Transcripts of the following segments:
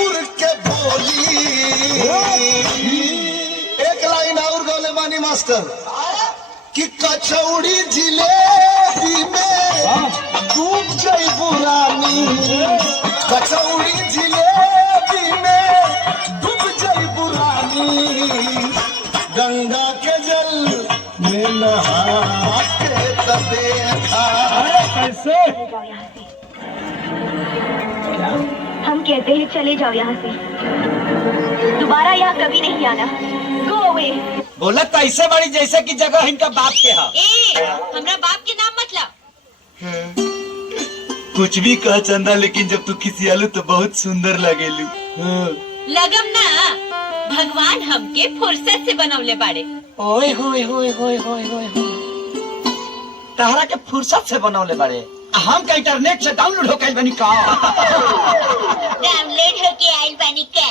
जयपुर के बोली। एक लाइन और गौले मानी मास्टर कि कचौड़ी जिलेबी में डूब जयपुर रानी, कचौड़ी जिलेबी में डूब जयपुर रानी, गंगा के जल में नहा के देखा। कैसे? हम कहते हैं चले जाओ यहाँ से, दोबारा यहाँ कभी नहीं आना। Go away. बोला तो ऐसे बड़ी जैसे कि जगह इनका बाप के है। हमरा बाप के नाम मतलब। कुछ भी कह चंदा, लेकिन जब तू खिसियालू तो बहुत सुंदर लगेलू। लगम ना, भगवान हमके फुर्सत से बनौले बाड़े। ओए होए होए होए होए होए, तहरा के फुर्सत से बनौले बड़े। हम का इंटरनेट से डाउनलोड होकर बनी का। डाउनलोड होके आइल बानी का।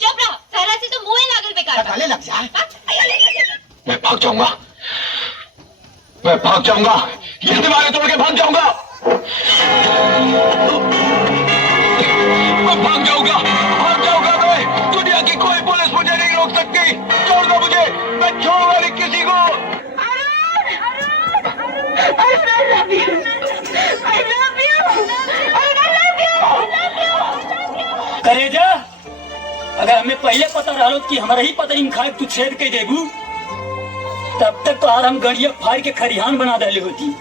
चुप रहो, सारा से तो मुंह लागल बेकार। गले लग जाए। मैं भाग जाऊंगा, मैं भाग जाऊंगा, ये दीवारें तोड़ के भाग जाऊंगा, मैं भाग जाऊंगा मैं। दुनिया की कोई पुलिस मुझे नहीं रोक सकती। छोड़ दो मुझे, मैं छोड़ूंगा नहीं किसी को। करेजा, अगर हमें पहले पता रहा कि हमारा ही पता इन खाए तू छेद के देबू, तब तक तो हम गड़िया फाड़ के खरिहान बना डाले होती।